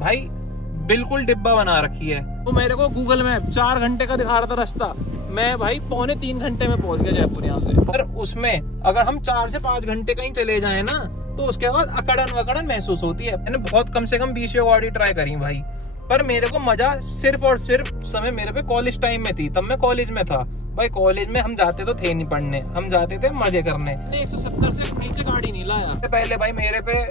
भाई बिल्कुल डिब्बा बना रखी है। तो मेरे को गूगल मैप 4 घंटे का दिखा रहा था रास्ता, मैं भाई 2.25 घंटे में पहुंच गया जयपुर यहाँ से। पर उसमें अगर हम 4 से 5 घंटे कहीं चले जाए ना तो उसके बाद अकड़न वकड़न महसूस होती है। मैंने बहुत कम से कम 20 गाड़ी ट्राई करी भाई, पर मेरे को मजा सिर्फ और सिर्फ समय मेरे पे कॉलेज टाइम में थी। तब मैं कॉलेज में था भाई, कॉलेज में हम जाते तो थे नहीं पढ़ने, हम जाते थे मजे करने। 170 से नीचे गाड़ी नहीं लाया। इससे पहले भाई मेरे पे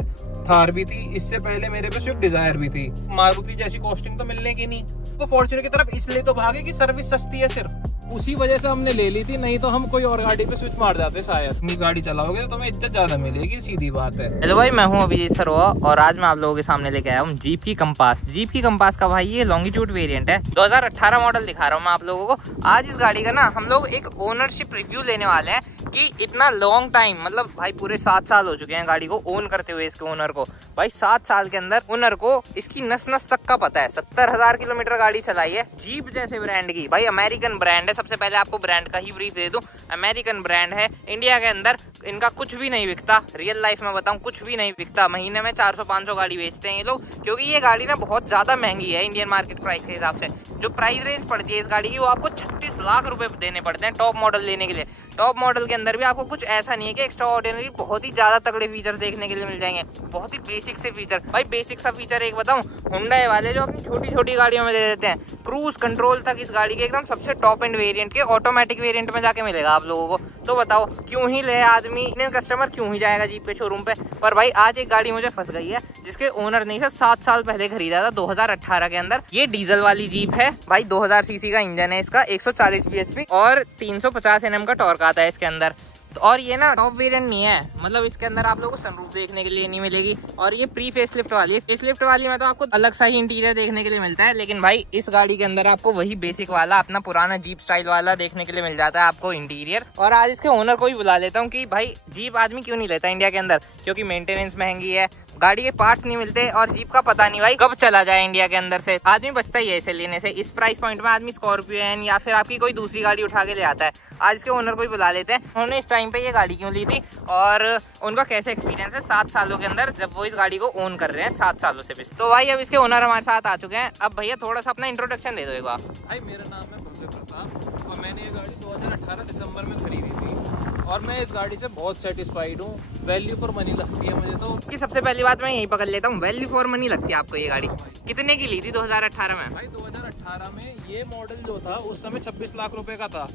थार भी थी, इससे पहले मेरे पे स्विफ्ट डिजायर भी थी। मारुति जैसी कॉस्टिंग तो मिलने की नहीं। तो फॉर्च्यूनर की तरफ इसलिए तो भागे कि सर्विस सस्ती है, सिर्फ उसी वजह से हमने ले ली थी, नहीं तो हम कोई और गाड़ी पे स्विच मार जाते शायद। अपनी गाड़ी चलाओगे तो तुम्हें इज्जत ज्यादा मिलेगी, सीधी बात है। हेलो भाई, मैं हूं अभिजीत सरवा और आज मैं आप लोगों के सामने लेके आया हूं जीप की कंपास। जीप की कंपास का भाई ये लॉन्गिट्यूड वेरिएंट है, 2018 मॉडल दिखा रहा हूं मैं आप लोगों को। आज इस गाड़ी का ना हम लोग एक ओनरशिप रिव्यू लेने वाले हैं कि इतना लॉन्ग टाइम, मतलब भाई पूरे 7 साल हो चुके हैं गाड़ी को ओन करते हुए इसके ओनर को। भाई 7 साल के अंदर ओनर को इसकी नस नस तक का पता है। 70,000 किलोमीटर गाड़ी चलाई है। जीप जैसे ब्रांड की, भाई अमेरिकन ब्रांड है। सबसे पहले आपको ब्रांड का ही ब्रीफ दे दूं, अमेरिकन ब्रांड है। इंडिया के अंदर इनका कुछ भी नहीं बिकता, रियल लाइफ में बताऊं कुछ भी नहीं बिकता। महीने में 400-500 गाड़ी बेचते हैं ये लोग, क्योंकि ये गाड़ी ना बहुत ज्यादा महंगी है इंडियन मार्केट प्राइस के हिसाब से। जो प्राइस रेंज पड़ती है इस गाड़ी की वो आपको 36 लाख रुपए देने पड़ते हैं टॉप मॉडल लेने के लिए। टॉप मॉडल के अंदर भी आपको कुछ ऐसा नहीं है कि एक्स्ट्रा ऑर्डिनरी बहुत ही ज्यादा तगड़े फीचर देखने के लिए मिल जाएंगे, बहुत ही बेसिक से फीचर। भाई बेसिक सा फीचर एक बताऊं, हुंडई वाले जो अपनी छोटी छोटी गाड़ियों में दे देते हैं, क्रूज कंट्रोल तक इस गाड़ी के एकदम सबसे टॉप एंड वेरिएंट के ऑटोमेटिक वेरिएंट में जाके मिलेगा आप लोगों को। तो बताओ क्यों ही ले आदमी, इंडियन कस्टमर क्यों ही जाएगा जीप के शोरूम पे। पर भाई आज एक गाड़ी मुझे फंस गई है जिसके ओनर ने इसे 7 साल पहले खरीदा था 2018 के अंदर। ये डीजल वाली जीप है भाई, 2000 सीसी का इंजन है इसका, 140 bhp और 350 Nm का टॉर्क आता है इसके अंदर। और ये ना टॉप वेरिएंट नहीं है, मतलब इसके अंदर आप लोगों को सनरूफ देखने के लिए नहीं मिलेगी। और ये प्री फेसलिफ्ट वाली है। फेसलिफ्ट वाली में तो आपको अलग सा ही इंटीरियर देखने के लिए मिलता है, लेकिन भाई इस गाड़ी के अंदर आपको वही बेसिक वाला अपना पुराना जीप स्टाइल वाला देखने के लिए मिल जाता है आपको इंटीरियर। और आज इसके ओनर को भी बुला लेता हूँ कि भाई जीप आदमी क्यों नहीं लेता इंडिया के अंदर, क्योंकि मेंटेनेंस महंगी है, गाड़ी के पार्ट्स नहीं मिलते और जीप का पता नहीं भाई कब चला जाए इंडिया के अंदर से। आदमी बचता ही है इसे लेने से। इस प्राइस पॉइंट में आदमी स्कॉर्पियन या फिर आपकी कोई दूसरी गाड़ी उठा के ले आता है। आज इसके ओनर को ही बुला लेते हैं, उन्होंने इस टाइम पे ये गाड़ी क्यों ली थी और उनका कैसे एक्सपीरियंस है 7 सालों के अंदर जब वो इस गाड़ी को ओन कर रहे हैं 7 सालों से भी। तो भाई अब इसके ओनर हमारे साथ आ चुके हैं। अब भैया थोड़ा सा अपना इंट्रोडक्शन दे दो एक बार। भाई मेरा नाम है भव्य प्रताप और मैंने ये गाड़ी 2018 दिसंबर में खरीदी थी और मैं इस गाड़ी से बहुत सेटिस्फाइड हूँ। वैल्यू फॉर मनी लगती है मुझे तो। कि सबसे पहली बात मैं यही पकड़ लेता हूँ, वैल्यू फॉर मनी लगती है आपको ये गाड़ी। कितने की ली थी 2018 में? भाई 2018 में ये मॉडल जो था उस समय 26 लाख रुपए का था,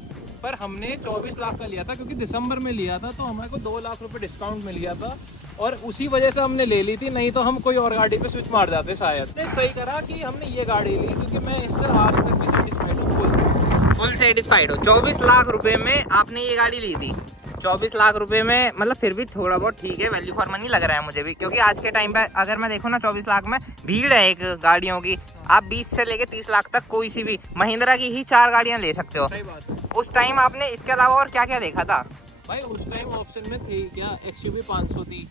पर हमने 24 लाख का लिया था क्योंकि दिसंबर में लिया था, तो हमारे को 2 लाख रुपए डिस्काउंट मिल गया था और उसी वजह से हमने ले ली थी, नहीं तो हम कोई और गाड़ी पे स्विच मार जाते शायद। सही करा कि हमने ये गाड़ी ली क्योंकि मैं इससे आज तक भी सेटिस्फाइड हूँ, फुल सेटिस्फाइड हो। 24 लाख रुपए में आपने ये गाड़ी ली थी। 24 लाख रुपए में मतलब फिर भी थोड़ा बहुत ठीक है, वैल्यू फॉर मनी लग रहा है मुझे भी, क्योंकि आज के टाइम पे अगर मैं देखूँ ना 24 लाख में भीड़ है एक गाड़ियों की। आप 20 से लेके 30 लाख तक कोई सी भी महिंद्रा की ही 4 गाड़ियां ले सकते हो। सही बात है। उस टाइम आपने इसके अलावा और क्या क्या देखा था? भाई उस टाइम ऑप्शन में थी क्या, XUV 500 थी,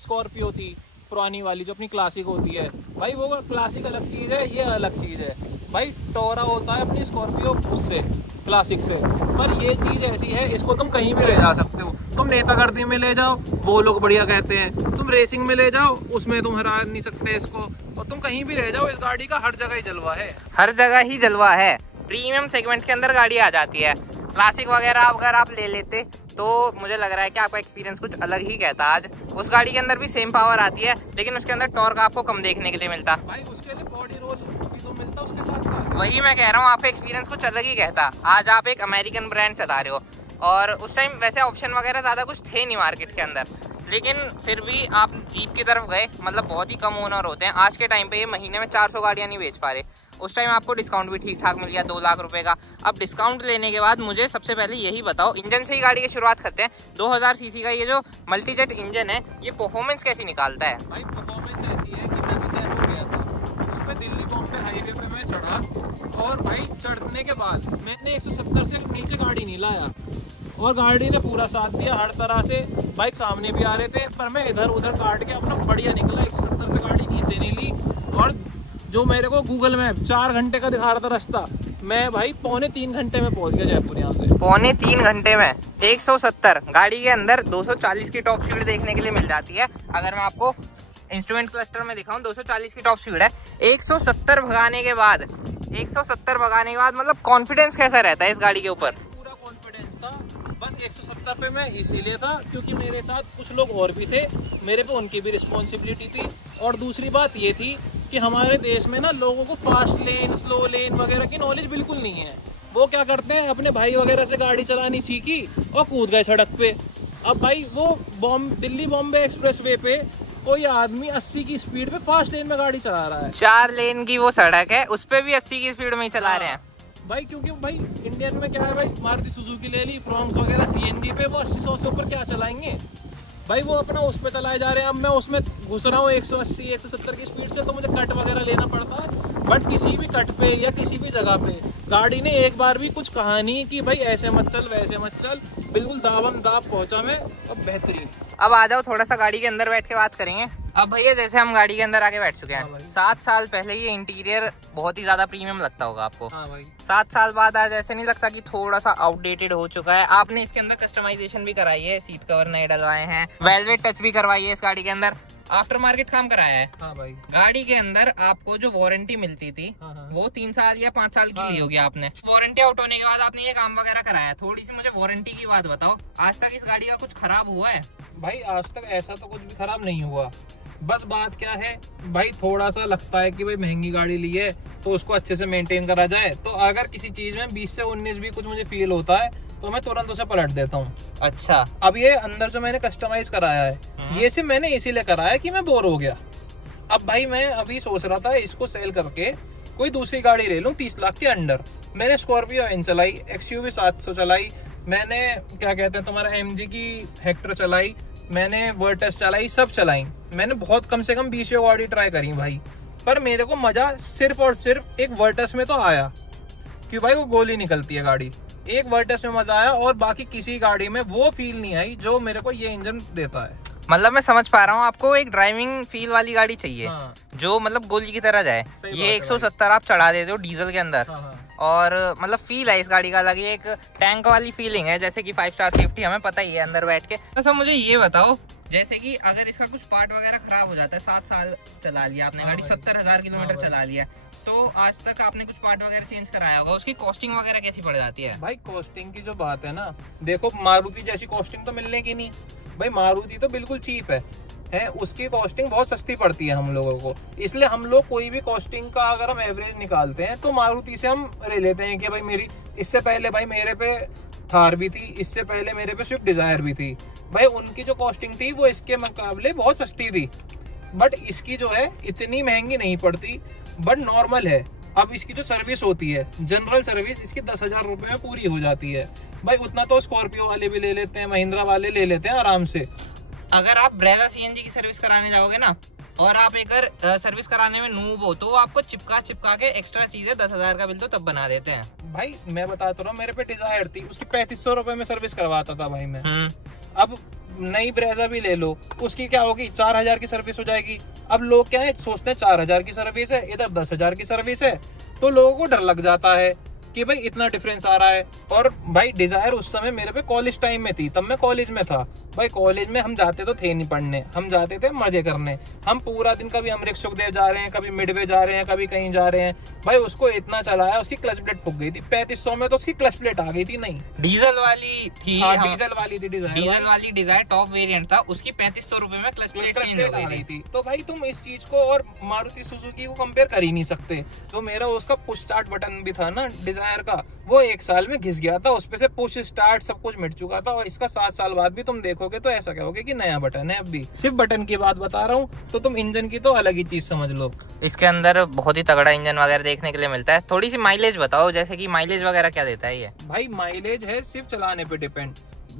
स्कॉर्पियो थी पुरानी वाली जो अपनी क्लासिक होती है। भाई वो क्लासिक अलग चीज़ है, ये अलग चीज़ है। भाई टोरा होता है अपनी स्कॉर्पियो उससे क्लासिक से, पर ये चीज़ ऐसी है इसको तुम कहीं भी ले जा सकते हो। तुम नेतागर्दी में ले जाओ वो लोग बढ़िया कहते हैं, तुम रेसिंग में ले जाओ उसमें तुम हरा नहीं सकते इसको, और तुम कहीं भी ले जाओ इस गाड़ी का हर जगह ही जलवा है। हर जगह ही जलवा है। प्रीमियम सेगमेंट के अंदर गाड़ी आ जाती है। क्लासिक वगैरह अगर आप ले लेते तो मुझे लग रहा है कि आपका एक्सपीरियंस कुछ अलग ही कहता। आज उस गाड़ी के अंदर भी सेम पावर आती है, लेकिन उसके अंदर टॉर्क आपको कम देखने के लिए मिलता। भाई उसके लिए बॉडी रोल भी तो मिलता उसके साथ साथ। वही मैं कह रहा हूँ, आपका एक्सपीरियंस कुछ अलग ही कहता। आज आप एक अमेरिकन ब्रांड चला रहे हो और उस टाइम वैसे ऑप्शन वगैरह ज़्यादा कुछ थे नहीं मार्केट के अंदर, लेकिन फिर भी आप जीप की तरफ गए। मतलब बहुत ही कम ओनर होते हैं आज के टाइम पे, ये महीने में 400 गाड़ियाँ नहीं बेच पा रहे। उस टाइम आपको डिस्काउंट भी ठीक ठाक मिल गया 2 लाख रुपए का। अब डिस्काउंट लेने के बाद मुझे सबसे पहले यही बताओ, इंजन से ही गाड़ी की शुरुआत करते हैं। 2000 सीसी का ये जो मल्टीजेट इंजन है ये परफॉर्मेंस कैसी निकालता है? भाई परफॉर्मेंस ऐसी है कि मैं बेचैन हो गया था उस पर। दिल्ली बॉम्बे हाईवे पे मैं चढ़ा और भाई चढ़ने के बाद मैंने 170 से नीचे गाड़ी नहीं लाया और गाड़ी ने पूरा साथ दिया हर तरह से। बाइक सामने भी आ रहे थे पर मैं इधर उधर काट के अपना बढ़िया निकला, 170 से गाड़ी नीचे नहीं ली। और जो मेरे को गूगल मैप 4 घंटे का दिखा रहा था रास्ता, मैं भाई 2.25 घंटे में पहुंच गया जयपुर यहाँ से। 2.25 घंटे में 170 गाड़ी के अंदर 240 की टॉप स्पीड देखने के लिए मिल जाती है। अगर मैं आपको इंस्ट्रूमेंट क्लस्टर में दिखाऊं 240 की टॉप स्पीड है। 170 भगाने के बाद मतलब कॉन्फिडेंस कैसा रहता है इस गाड़ी के ऊपर? पूरा कॉन्फिडेंस था। बस 170 पे मैं इसीलिए था क्योंकि मेरे साथ कुछ लोग और भी थे, मेरे पे उनकी भी रिस्पॉन्सिबिलिटी थी। और दूसरी बात ये थी कि हमारे देश में ना लोगों को फास्ट लेन, स्लो लेन वगैरह की नॉलेज बिल्कुल नहीं है। वो क्या करते हैं, अपने भाई वगैरह से गाड़ी चलानी सीखी और कूद गए सड़क पे। अब भाई वो दिल्ली बॉम्बे एक्सप्रेस वे पे कोई आदमी 80 की स्पीड पे फास्ट लेन में गाड़ी चला रहा है। 4 लेन की वो सड़क है, उस पे भी 80 की स्पीड में ही चला रहे हैं भाई। क्योंकि भाई इंडियन में क्या है भाई, मारुति सुजुकी ले ली, फ्रॉन्क्स वगैरह सीएनजी पे वो 80-100 से ऊपर क्या चलाएंगे भाई। वो अपना उस पे चलाए जा रहे हैं। अब मैं उसमें घुस रहा हूँ 180-170 की स्पीड से, तो मुझे कट वगैरह लेना पड़ता है। बट किसी भी कट पे या किसी भी जगह पे गाड़ी ने एक बार भी कुछ कहा नहीं कि भाई ऐसे मत चल वैसे मत चल, बिल्कुल दावम दाब पहुंचा मैं और बेहतरीन। अब आ जाओ थोड़ा सा गाड़ी के अंदर बैठ के बात करेंगे। अब भैया जैसे हम गाड़ी के अंदर आके बैठ चुके हैं, 7 साल पहले ये इंटीरियर बहुत ही ज्यादा प्रीमियम लगता होगा आपको। हाँ भाई। 7 साल बाद आज ऐसे नहीं लगता कि थोड़ा सा आउटडेटेड हो चुका है? आपने इसके अंदर कस्टमाइजेशन भी कराई है, सीट कवर नए डलवाए हैं, वेलवेट टच भी करवाई है इस गाड़ी के अंदर, आफ्टर मार्केट काम कराया है। हाँ भाई। गाड़ी के अंदर आपको जो वारंटी मिलती थी वो 3 साल या 5 साल की ली होगी आपने। वारंटी आउट होने के बाद आपने ये काम वगैरह कराया। थोड़ी सी मुझे वारंटी की बात बताओ, आज तक इस गाड़ी का कुछ खराब हुआ है? भाई आज तक ऐसा तो कुछ भी खराब नहीं हुआ। बस बात क्या है भाई, थोड़ा सा लगता है कि भाई महंगी गाड़ी ली है तो उसको अच्छे से मेंटेन करा जाए। तो अगर किसी चीज में 20 से 19 भी कुछ मुझे फील होता है तो मैं तुरंत उसे पलट देता हूँ। अच्छा। अब ये अंदर जो मैंने कस्टमाइज कराया है ये सिर्फ मैंने इसीलिए कराया कि मैं बोर हो गया। अब भाई मैं अभी सोच रहा था इसको सेल करके कोई दूसरी गाड़ी ले लूं 30 लाख के अंडर। मैंने स्कॉर्पियो एन चलाई, XUV 700 चलाई, मैंने क्या कहते हैं तुम्हारा MG की हेक्टर चलाई, मैंने वर्टस चलाई, सब चलाई। मैंने बहुत कम से कम 20 गाड़ी ट्राई करी भाई। पर मेरे को मजा सिर्फ और सिर्फ एक वर्टस में तो आया क्यों भाई, वो गोली निकलती है गाड़ी। एक वर्टस में मजा आया और बाकी किसी गाड़ी में वो फील नहीं आई जो मेरे को ये इंजन देता है। मतलब मैं समझ पा रहा हूँ, आपको एक ड्राइविंग फील वाली गाड़ी चाहिए। हाँ। जो मतलब गोली की तरह जाए। ये 170 आप चढ़ा देते हो डीजल के अंदर। हाँ। और मतलब फील है इस गाड़ी का अलग, ये एक टैंक वाली फीलिंग है, जैसे कि 5 स्टार सेफ्टी हमें पता ही है अंदर बैठ के। तो सब मुझे ये बताओ, जैसे कि अगर इसका कुछ पार्ट वगैरह खराब हो जाता है, 7 साल चला लिया आपने गाड़ी, 70,000 किलोमीटर चला लिया, तो आज तक आपने कुछ पार्ट वगैरह चेंज कराया होगा, उसकी कॉस्टिंग वगैरह कैसी पड़ जाती है? भाई कॉस्टिंग की जो बात है ना, देखो मारुति जैसी कॉस्टिंग तो मिलने की नहीं भाई। मारुति तो बिल्कुल चीप है, उसकी कॉस्टिंग बहुत सस्ती पड़ती है हम लोगों को। इसलिए हम लोग कोई भी कॉस्टिंग का अगर हम एवरेज निकालते हैं तो मारुति से हम ले लेते हैं कि भाई मेरी इससे पहले भाई मेरे पे थार भी थी, इससे पहले मेरे पे स्विफ्ट डिजायर भी थी भाई। उनकी जो कॉस्टिंग थी वो इसके मुकाबले बहुत सस्ती थी। बट इसकी जो है इतनी महंगी नहीं पड़ती, बट नॉर्मल है। अब इसकी जो सर्विस होती है, जनरल सर्विस, इसकी 10,000 रुपए में पूरी हो जाती है भाई। उतना तो स्कॉर्पियो वाले भी ले लेते हैं, महिंद्रा वाले ले लेते हैं आराम से। अगर आप ब्रेजा CNG की सर्विस कराने जाओगे ना, और आप एक सर्विस कराने में नूब हो, तो आपको चिपका के एक्स्ट्रा चीजें 10,000 का बिल तो तब बना देते हैं भाई। मैं बताता रहा हूँ, मेरे पे डिजायर थी, उसकी 3500 रुपए में सर्विस करवाता था भाई मैं। अब नई ब्रेजा भी ले लो, उसकी क्या होगी, 4,000 की सर्विस हो जाएगी। अब लोग क्या है सोचते हैं 4,000 की सर्विस है, इधर 10,000 की सर्विस है, तो लोगों को डर लग जाता है कि भाई इतना डिफरेंस आ रहा है। और भाई डिजायर उस समय मेरे पे कॉलेज टाइम में थी, तब मैं कॉलेज में था भाई। कॉलेज में हम जाते तो थे नहीं पढ़ने, हम जाते थे मजे करने। हम पूरा दिन कभी अमृत सुखदेव जा रहे हैं, कभी मिडवे जा रहे हैं, कभी कहीं जा रहे हैं भाई। उसको इतना चलाया, उसकी क्लच प्लेट फूक गई थी 3500 में, तो उसकी क्लच प्लेट आ गई थी। नहीं, डीजल वाली थी। हाँ, डीजल वाली थी, डीजल वाली डिजायर टॉप वेरिएंट था, उसकी 3500 रुपए में क्लच प्लेट चेंज हो गई थी। तो भाई तुम इस चीज को और मारुति सुजुकी को कंपेयर कर ही नहीं सकते। तो मेरा उसका पुश स्टार्ट बटन भी था ना डिजायर का, वो 1 साल में घिस गया था, उसपे से पुश स्टार्ट सब कुछ मिट चुका था। और इसका 7 साल बाद भी तुम देखोगे तो ऐसा कहोगे कि नया बटन है। अब भी सिर्फ बटन की बात बता रहा हूँ, तो तुम इंजन की तो अलग ही चीज समझ लो। इसके अंदर बहुत ही तगड़ा इंजन वगैरह देखने के लिए मिलता है। थोड़ी सी माइलेज बताओ, जैसे कि माइलेज वगैरह क्या देता है ये? भाई माइलेज है सिर्फ चलाने पे डिपेंड।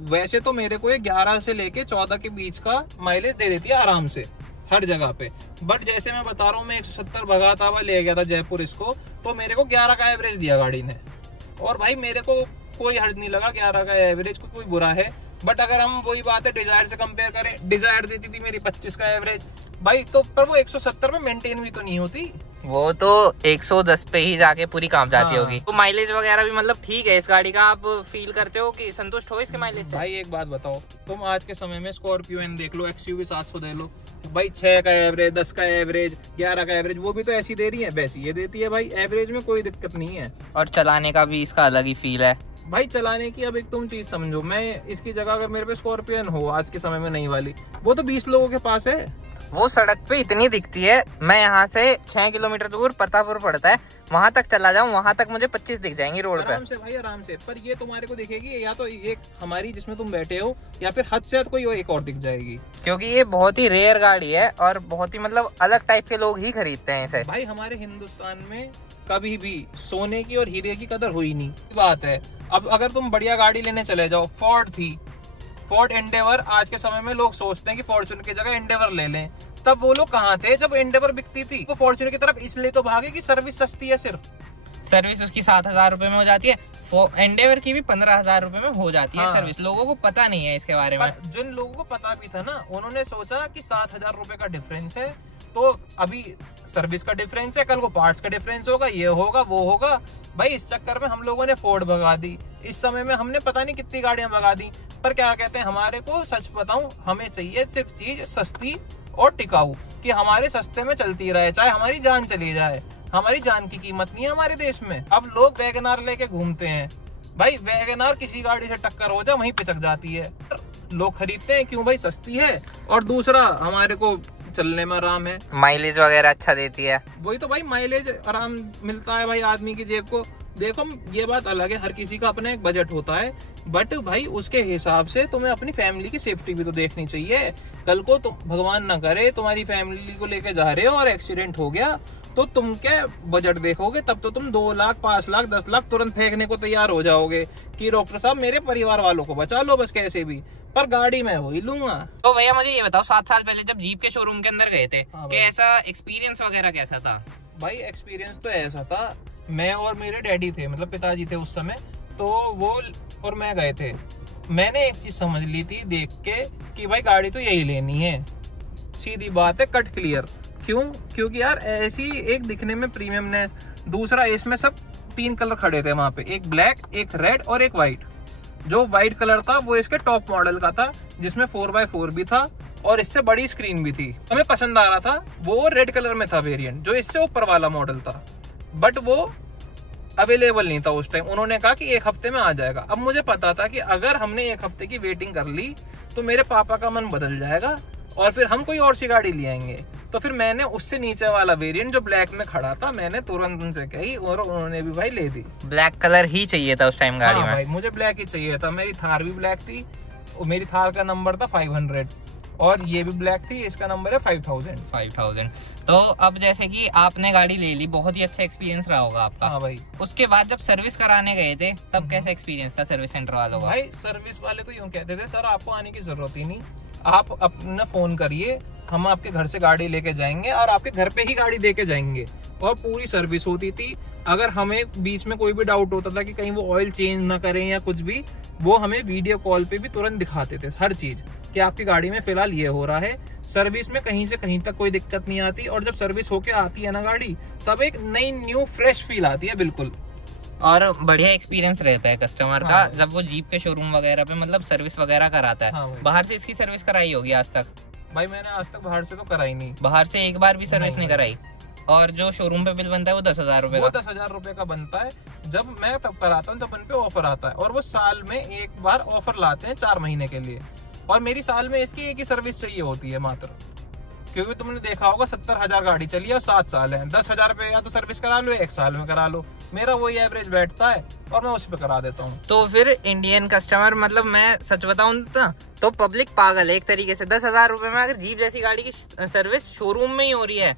वैसे तो मेरे को ये 11 से लेके 14 के बीच का माइलेज दे देती है आराम से हर जगह पे। बट जैसे मैं बता रहा हूँ, मैं 170 भगाता हुआ ले गया था जयपुर इसको, तो मेरे को 11 का एवरेज दिया गाड़ी ने। और भाई मेरे को कोई हर्ज नहीं लगा 11 का एवरेज, कोई बुरा है। बट अगर हम वही बात है डिजायर से कंपेयर करें, डिजायर देती थी मेरी 25 का एवरेज भाई, तो पर वो 170 में मेंटेन भी तो नहीं होती। वो तो 110 पे ही जाके पूरी काम जाती होगी। तो माइलेज वगैरह भी मतलब ठीक है इस गाड़ी का, आप फील करते हो कि संतुष्ट हो इसके माइलेज से? भाई एक बात बताओ, तुम आज के समय में स्कॉर्पियो एन देख लो, XUV 700 दे लो भाई, 6 का एवरेज, 10 का एवरेज, 11 का एवरेज, वो भी तो ऐसी दे रही है, वैसी ये देती है भाई। एवरेज में कोई दिक्कत नहीं है, और चलाने का भी इसका अलग ही फील है भाई। चलाने की अब एक तुम चीज समझो, मैं इसकी जगह अगर मेरे पे स्कॉर्पियन हो आज के समय में नई वाली, वो तो 20 लोगों के पास है। वो सड़क पे इतनी दिखती है, मैं यहाँ से 6 किलोमीटर दूर प्रतापपुर पड़ता है, वहां तक चला जाऊं, वहां तक मुझे 25 दिख जाएंगी रोड पे। आराम से भाई, आराम से। पर ये तुम्हारे को दिखेगी या तो एक हमारी जिसमें तुम बैठे हो, या फिर हद से हद कोई एक और दिख जाएगी, क्योंकि ये बहुत ही रेयर गाड़ी है और बहुत ही मतलब अलग टाइप के लोग ही खरीदते हैं इसे। भाई हमारे हिंदुस्तान में कभी भी सोने की और हीरे की कदर हुई नहीं, बात है। अब अगर तुम बढ़िया गाड़ी लेने चले जाओ, फोर्ड थी, फोर्ड एंडेवर, आज के समय में लोग सोचते हैं कि फॉर्च्यूनर की जगह एंडेवर ले लें। तब वो लोग कहाँ थे जब एंडेवर बिकती थी? वो फॉर्च्यूनर की तरफ इसलिए तो भागे कि सर्विस सस्ती है, सिर्फ सर्विस उसकी 7,000 रुपए में हो जाती है, एंडेवर की भी 15,000 रुपए में हो जाती है। सर्विस लोगों को पता नहीं है इसके बारे में। जिन लोगों को पता भी था ना, उन्होंने सोचा कि 7,000 रुपए का डिफरेंस है, तो अभी सर्विस का डिफरेंस है, कल को पार्ट्स का डिफरेंस होगा, ये होगा वो होगा। भाई इस चक्कर में हम लोगों ने फोर्ड भगा दी। इस समय में हमने पता नहीं कितनी गाड़ियां भगा दी। पर क्या कहते हैं, हमारे को सच बताऊं, हमें चाहिए सिर्फ चीज सस्ती और टिकाऊ, कि हमारे सस्ते में चलती रहे, चाहे हमारी जान चली जाए। हमारी जान की कीमत नहीं है हमारे देश में। अब लोग वैगनार लेके घूमते हैं, भाई वैगनार किसी गाड़ी से टक्कर हो जाए वहीं पिचक जाती है। लोग खरीदते हैं क्यों? भाई सस्ती है, और दूसरा हमारे को चलने में आराम है, माइलेज वगैरह अच्छा देती है। वही तो भाई, माइलेज आराम मिलता है भाई आदमी की जेब को। देखो ये बात अलग है, हर किसी का अपना एक बजट होता है, बट भाई उसके हिसाब से तुम्हें अपनी फैमिली की सेफ्टी भी तो देखनी चाहिए। कल को तुम भगवान ना करे तुम्हारी फैमिली को लेके जा रहे हो और एक्सीडेंट हो गया, तो तुम क्या बजट देखोगे? तब तो तुम 2 लाख, 5 लाख, 10 लाख तुरंत फेंकने को तैयार हो जाओगे कि डॉक्टर साहब मेरे परिवार वालों को बचा लो बस कैसे भी, पर गाड़ी मैं वही लूंगा। तो भैया मुझे ये बताओ, 7 साल पहले जब जीप के शोरूम के अंदर गए थे, कि ऐसा एक्सपीरियंस वगैरह कैसा था? भाई एक्सपीरियंस तो ऐसा था, मैं और मेरे डैडी थे, मतलब पिताजी थे उस समय, तो वो और मैं गए थे। मैंने एक चीज समझ ली थी देख के कि भाई गाड़ी तो यही लेनी है, सीधी बात है, कट क्लियर। क्यों? क्योंकि यार ऐसी एक दिखने में प्रीमियमनेस, दूसरा इसमें सब 3 कलर खड़े थे वहां पे, एक ब्लैक, एक रेड और एक व्हाइट। जो व्हाइट कलर था वो इसके टॉप मॉडल का था, जिसमें 4x4 भी था और इससे बड़ी स्क्रीन भी थी। हमें पसंद आ रहा था वो रेड कलर में था वेरिएंट, जो इससे ऊपर वाला मॉडल था, बट वो अवेलेबल नहीं था उस टाइम। उन्होंने कहा कि 1 हफ्ते में आ जाएगा। अब मुझे पता था कि अगर हमने 1 हफ्ते की वेटिंग कर ली तो मेरे पापा का मन बदल जाएगा और फिर हम कोई और सी गाड़ी ले आएंगे। तो फिर मैंने उससे नीचे वाला वेरिएंट जो ब्लैक में खड़ा था, मैंने तुरंत उनसे कही और उन्होंने भी भाई ले दी। ब्लैक कलर ही चाहिए था उस टाइम गाड़ी में? भाई मुझे ब्लैक ही चाहिए था। मेरी थार भी ब्लैक थी, और मेरी थार का नंबर था 500, और ये भी ब्लैक थी, इसका नंबर है 5000। तो अब जैसे कि आपने गाड़ी ले ली, बहुत ही अच्छा एक्सपीरियंस रहा होगा आपका। हाँ भाई। उसके बाद जब सर्विस कराने गए थे तब कैसा एक्सपीरियंस था सर्विस सेंटर वालों का? भाई सर्विस वाले तो यूँ कहते थे, सर आपको आने की जरूरत ही नहीं, आप अपना फोन करिए, हम आपके घर से गाड़ी लेके जाएंगे और आपके घर पे ही गाड़ी देके जाएंगे। और पूरी सर्विस होती थी। अगर हमें बीच में कोई भी डाउट होता था कि कहीं वो ऑयल चेंज ना करें या कुछ भी, वो हमें वीडियो कॉल पे भी तुरंत दिखाते थे हर चीज, कि आपकी गाड़ी में फिलहाल ये हो रहा है। सर्विस में कहीं से कहीं तक कोई दिक्कत नहीं आती, और जब सर्विस होके आती है ना गाड़ी, तब एक नई न्यू फ्रेश फील आती है बिल्कुल। और बढ़िया एक्सपीरियंस रहता है कस्टमर का जब वो जीप के शोरूम वगैरह पे मतलब सर्विस वगैरह कराता है। बाहर से इसकी सर्विस कराई होगी आज तक? भाई मैंने आज तक बाहर से तो कराई नहीं, बाहर से एक बार भी सर्विस नहीं कराई। और जो शोरूम पे बिल बनता है वो 10,000 रुपए का? 10,000 रुपए का बनता है। जब मैं तब कराता हूँ जब उन पे ऑफर आता है, और वो साल में एक बार ऑफर लाते हैं 4 महीने के लिए। और मेरी साल में इसकी एक ही सर्विस चाहिए होती है मात्र, क्योंकि तुमने देखा होगा 70,000 गाड़ी चली है और 7 साल है। 10,000 रुपए या तो सर्विस करा लो, 1 साल में करा लो। मेरा वही एवरेज बैठता है और मैं उस पे करा देता हूँ। तो फिर इंडियन कस्टमर, मतलब मैं सच बताऊं ना तो पब्लिक पागल है एक तरीके से। 10,000 रुपए में अगर जीप जैसी गाड़ी की सर्विस शोरूम में ही हो रही है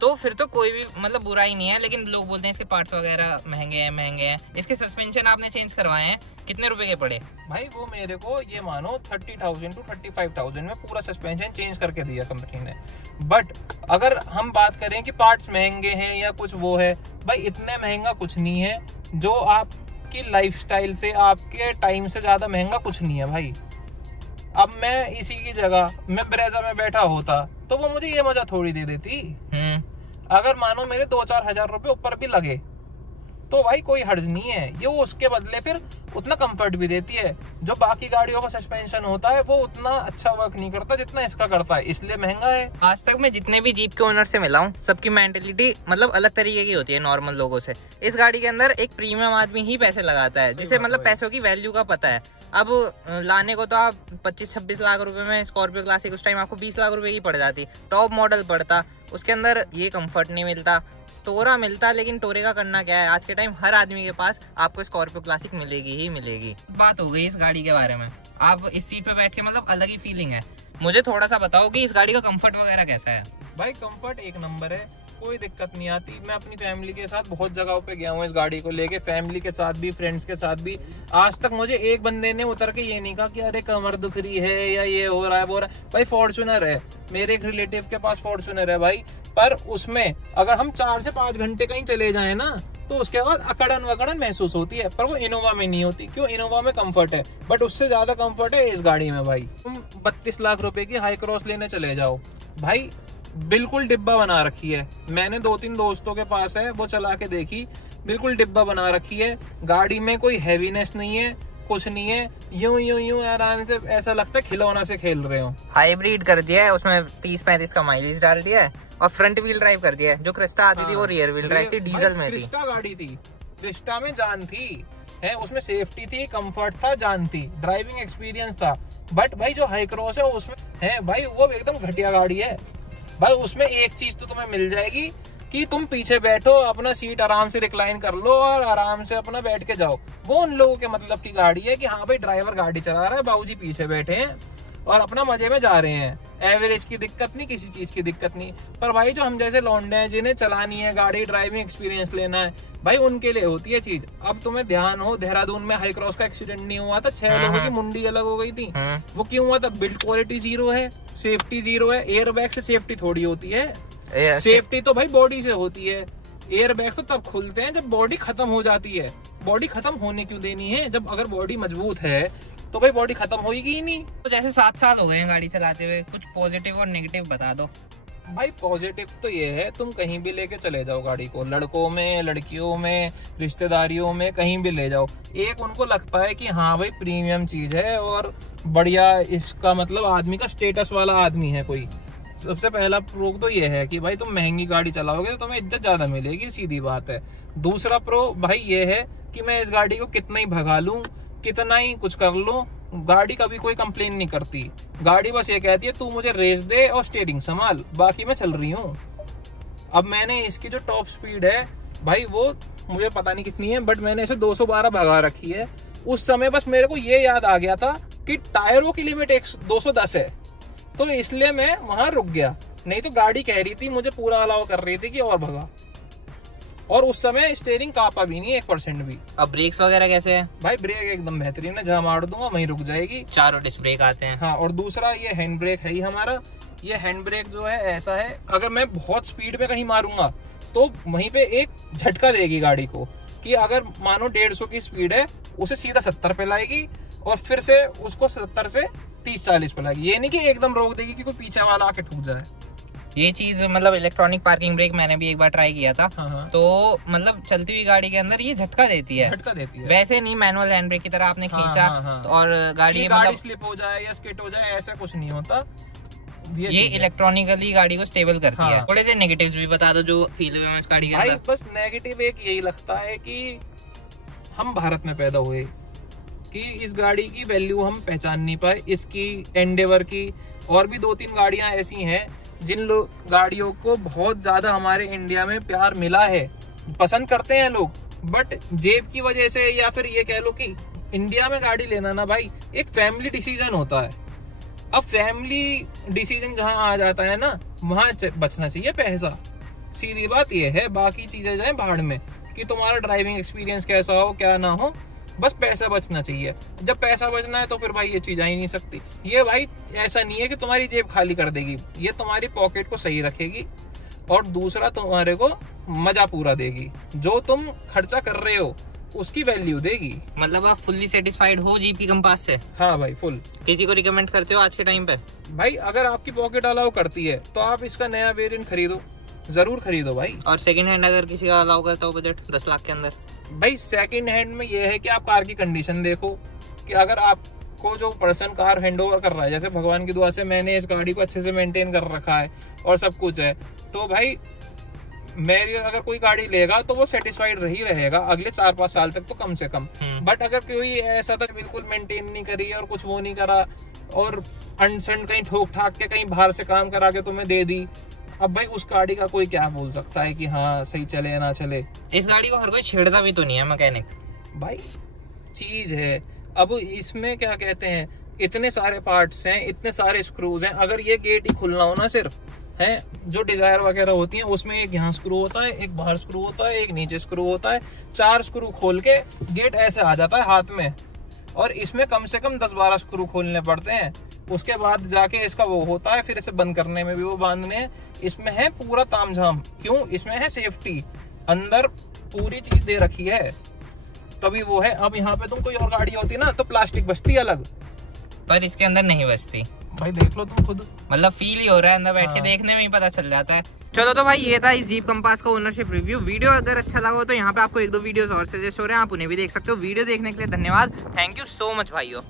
तो फिर तो कोई भी मतलब बुरा ही नहीं है। लेकिन लोग बोलते हैं इसके पार्ट्स वगैरह महंगे हैं। इसके सस्पेंशन आपने चेंज करवाए हैं, कितने रुपए के पड़े? भाई वो मेरे को ये मानो 30,000 to 35,000 में पूरा सस्पेंशन चेंज करके दिया कंपनी ने। बट अगर हम बात करें कि पार्ट्स महंगे हैं या कुछ वो है, भाई इतने महंगा कुछ नहीं है। जो आपकी लाइफस्टाइल से, आपके टाइम से ज्यादा महंगा कुछ नहीं है भाई। अब मैं इसी की जगह मैं ब्रेजा में बैठा होता तो वो मुझे ये मजा थोड़ी दे देती। अगर मानो मेरे 2-4 हजार रुपए ऊपर भी लगे तो भाई कोई हर्ज नहीं है, ये वो उसके बदले फिर उतना कंफर्ट भी देती है। जो बाकी गाड़ियों का सस्पेंशन होता है वो उतना अच्छा वर्क नहीं करता जितना इसका करता है, इसलिए महंगा है। आज तक मैं जितने भी जीप के ओनर से मिला हूँ सबकी मेंटेलिटी मतलब अलग तरीके की होती है नॉर्मल लोगों से। इस गाड़ी के अंदर एक प्रीमियम आदमी ही पैसे लगाता है, जिसे मतलब पैसों की वैल्यू का पता है। अब लाने को तो आप 25-26 लाख रुपए में स्कॉर्पियो क्लासिक उस टाइम आपको 20 लाख रुपए की पड़ जाती, टॉप मॉडल पड़ता, उसके अंदर ये कंफर्ट नहीं मिलता, टोरा मिलता। लेकिन टोरे का करना क्या है, आज के टाइम हर आदमी के पास आपको स्कॉर्पियो क्लासिक मिलेगी ही मिलेगी। बात हो गई इस गाड़ी के बारे में, आप इस सीट पे बैठ के मतलब अलग ही फीलिंग है। मुझे थोड़ा सा बताओ कि इस गाड़ी का कंफर्ट वगैरह कैसा है। भाई कंफर्ट एक नंबर है, कोई दिक्कत नहीं आती। मैं अपनी फैमिली के साथ बहुत जगहों पे गया हूँ इस गाड़ी को लेके, फैमिली के साथ भी, फ्रेंड्स के साथ भी। आज तक मुझे एक बंदे ने उतर के ये नहीं कहा कि अरे कमर दुख रही है या ये हो रहा है वो हो रहा है। भाई फॉर्च्यूनर है, मेरे एक रिलेटिव के पास फॉर्च्यूनर है भाई, पर उसमें अगर हम 4 से 5 घंटे कहीं चले जाएं ना तो उसके बाद अकड़न वकड़न महसूस होती है, पर वो इनोवा में नहीं होती। क्यों? इनोवा में कंफर्ट है, बट उससे ज्यादा कंफर्ट है इस गाड़ी में। भाई तुम 32 लाख रुपए की हाई क्रॉस लेने चले जाओ, भाई बिल्कुल डिब्बा बना रखी है। मैंने 2-3 दोस्तों के पास है, वो चला के देखी, बिल्कुल डिब्बा बना रखी है। गाड़ी में कोई हैवीनेस नहीं है, कुछ नहीं है, यूं आराम से ऐसा लगता है खिलौना से खेल रहे हो। हाइब्रिड कर दिया है, उसमें 30-35 का माइलेज डाल दिया है और फ्रंट व्हील ड्राइव कर दिया है। जो क्रिस्टा आती थी वो रियर व्हील ड्राइव थी, डीजल में थी। क्रिस्टा गाड़ी थी, क्रिस्टा में जान थी है, उसमें सेफ्टी थी, कंफर्ट था, जान थी, ड्राइविंग एक्सपीरियंस था। बट भाई जो हाई क्रॉस है उसमें है भाई वो एकदम घटिया गाड़ी है भाई। उसमें एक चीज तो तुम्हें मिल जाएगी कि तुम पीछे बैठो, अपना सीट आराम से रिक्लाइन कर लो और आराम से अपना बैठ के जाओ। वो उन लोगों के मतलब की गाड़ी है कि हाँ भाई ड्राइवर गाड़ी चला रहा है, बाबूजी पीछे बैठे हैं और अपना मजे में जा रहे हैं। एवरेज की दिक्कत नहीं, किसी चीज की दिक्कत नहीं। पर भाई जो हम जैसे लौंडे हैं जिन्हें चलानी है गाड़ी, ड्राइविंग एक्सपीरियंस लेना है, भाई उनके लिए होती है चीज। अब तुम्हें ध्यान हो, देहरादून में हाई क्रॉस का एक्सीडेंट नहीं हुआ था, 6 लोगों की मुंडी अलग हो गई थी। वो क्यों हुआ था? बिल्ड क्वालिटी जीरो है, सेफ्टी जीरो है। एयर बैग से सेफ्टी थोड़ी होती है, सेफ्टी तो भाई बॉडी से होती है। एयर बैग तो तब खुलते हैं जब बॉडी खत्म हो जाती है। बॉडी खत्म होने क्यों देनी है? जब अगर बॉडी मजबूत है तो भाई बॉडी खत्म होगी ही नहीं। तो जैसे 7 साल हो गए हैं गाड़ी चलाते हुए, कुछ पॉजिटिव और नेगेटिव बता दो। भाई पॉजिटिव तो ये है, तुम कहीं भी लेके चले जाओ गाड़ी को, लड़कों में, लड़कियों में, रिश्तेदारियों में, कहीं भी ले जाओ, एक उनको लगता है कि हाँ भाई प्रीमियम चीज है और बढ़िया, इसका मतलब आदमी का स्टेटस वाला आदमी है कोई। सबसे पहला प्रो तो ये है कि भाई तुम महंगी गाड़ी चलाओगे तो तुम्हें इज्जत ज्यादा मिलेगी, सीधी बात है। दूसरा प्रो भाई ये है कि मैं इस गाड़ी को कितना ही भगा लूं, कितना ही कुछ कर लूं, गाड़ी कभी कोई कंप्लेन नहीं करती। गाड़ी बस ये कहती है तू मुझे रेस दे और स्टीयरिंग संभाल, बाकी मैं चल रही हूँ। अब मैंने इसकी जो टॉप स्पीड है भाई वो मुझे पता नहीं कितनी है, बट मैंने इसे 212 भगा रखी है। उस समय बस मेरे को ये याद आ गया था कि टायरों की लिमिट 210 है, तो इसलिए मैं वहां रुक गया। नहीं तो गाड़ी कह रही थी, मुझे पूरा अलाउ कर रही थी कि और भगा, और उस समय स्टीयरिंग कांपा भी नहीं 1% भी। अब ब्रेक्स वगैरह कैसे है? भाई ब्रेक एकदम बेहतरीन है, जहाँ मार दूंगा वहीं रुक जाएगी। 4 डिस्क ब्रेक आते हैं। हाँ, और दूसरा ये हैंड ब्रेक है ही हमारा। ये हैंड ब्रेक जो है ऐसा है, अगर मैं बहुत स्पीड में कहीं मारूंगा तो वहीं पे एक झटका देगी गाड़ी को, कि अगर मानो 150 की स्पीड है उसे सीधा 70 पे लाएगी और फिर से उसको 70 से 30-40 पे लाएगी। ये नहीं कि एकदम रोक देगी कि कोई पीछे वाला आके ठुक जाए। ये चीज मतलब इलेक्ट्रॉनिक पार्किंग ब्रेक मैंने भी एक बार ट्राई किया था। हाँ। तो मतलब चलती हुई गाड़ी के अंदर ये झटका देती है, वैसे नहीं मैनुअल हैंड ब्रेक की तरह आपने खींचा और गाड़ी मतलब स्लिप हो जाए या स्किड हो जाए, ऐसा कुछ नहीं होता। ये इलेक्ट्रॉनिकली गाड़ी को स्टेबल करती है। थोड़े से नेगेटिव्स भी बता दो जो फील हुए इस गाड़ी के अंदर। बस नेगेटिव एक यही लगता है कि हम भारत में पैदा हुए, कि इस गाड़ी की वैल्यू हम पहचान नहीं पाए, इसकी एंडेवर की। और भी 2-3 गाड़ियां ऐसी हैं जिन लोग गाड़ियों को बहुत ज्यादा हमारे इंडिया में प्यार मिला है, पसंद करते हैं लोग, बट जेब की वजह से, या फिर ये कह लो कि इंडिया में गाड़ी लेना ना भाई एक फैमिली डिसीजन होता है। अब फैमिली डिसीजन जहां आ जाता है ना, वहां बचना चाहिए पैसा, सीधी बात ये है। बाकी चीजें जाए भाड़ में, कि तुम्हारा ड्राइविंग एक्सपीरियंस कैसा हो क्या ना हो, बस पैसा बचना चाहिए। जब पैसा बचना है तो फिर भाई ये चीज आ ही नहीं सकती। ये भाई ऐसा नहीं है कि तुम्हारी जेब खाली कर देगी, ये तुम्हारी पॉकेट को सही रखेगी और दूसरा तुम्हारे को मजा पूरा देगी। जो तुम खर्चा कर रहे हो उसकी वैल्यू देगी। मतलब आप फुल्ली सेटिस्फाइड हो जीपी कंपास से? हाँ भाई फुल। किसी को रिकमेंड करते हो आज के टाइम पे? भाई अगर आपकी पॉकेट अलाउ करती है तो आप इसका नया वेरिएंट खरीदो, जरूर खरीदो भाई। और सेकंड हैंड अगर किसी का अलाउ करता हो बजट 10 लाख के अंदर? भाई सेकंड हैंड में ये है कि आप कार की कंडीशन देखो, कि अगर आपको जो पर्सन कार हैंड ओवर कर रहा है, जैसे भगवान की दुआ से मैंने इस गाड़ी को अच्छे से मेंटेन कर रखा है और सब कुछ है, तो भाई मेरी अगर कोई गाड़ी लेगा तो वो सेटिस्फाइड ही रहेगा अगले 4-5 साल तक तो कम से कम। बट अगर कोई ऐसा था बिल्कुल मेंटेन नहीं करी और कुछ वो नहीं करा और अनसंड कहीं ठोक ठाक के कहीं बाहर से काम करा के तुम्हें दे दी, अब भाई उस गाड़ी का कोई क्या बोल सकता है कि हाँ सही चले या ना चले। इस गाड़ी को हर कोई छेड़ता भी तो नहीं है मैकेनिक भाई, चीज है। अब इसमें क्या कहते हैं, इतने सारे पार्ट्स हैं, इतने सारे स्क्रूज हैं, अगर ये गेट ही खुलना हो ना सिर्फ है, जो डिजायर वगैरह होती है उसमें एक यहाँ स्क्रू होता है, एक बाहर स्क्रू होता है, एक नीचे स्क्रू होता है, 4 स्क्रू खोल के गेट ऐसे आ जाता है हाथ में, और इसमें कम से कम 10-12 स्क्रू खोलने पड़ते हैं। उसके बाद जाके इसका वो होता है, फिर इसे बंद करने में भी वो बांधने हैं। इसमें है पूरा तामझाम, क्यों? इसमें है सेफ्टी, अंदर पूरी चीज दे रखी है, तभी वो है। अब यहाँ पे तुम कोई और गाड़ी होती ना तो प्लास्टिक बचती अलग, पर इसके अंदर नहीं बचती। भाई देख लो तुम खुद, मतलब फील ही हो रहा है, अंदर बैठ के देखने में ही पता चल जाता है। चलो तो भाई ये था इस जीप कंपास का ओनरशिप रिव्यू। वीडियो अगर अच्छा लगा हो तो यहाँ पे आपको 1-2 वीडियोस और सजेस्ट हो रहे हैं, आप उन्हें भी देख सकते हो। वीडियो देखने के लिए धन्यवाद, थैंक यू सो मच भाइयों।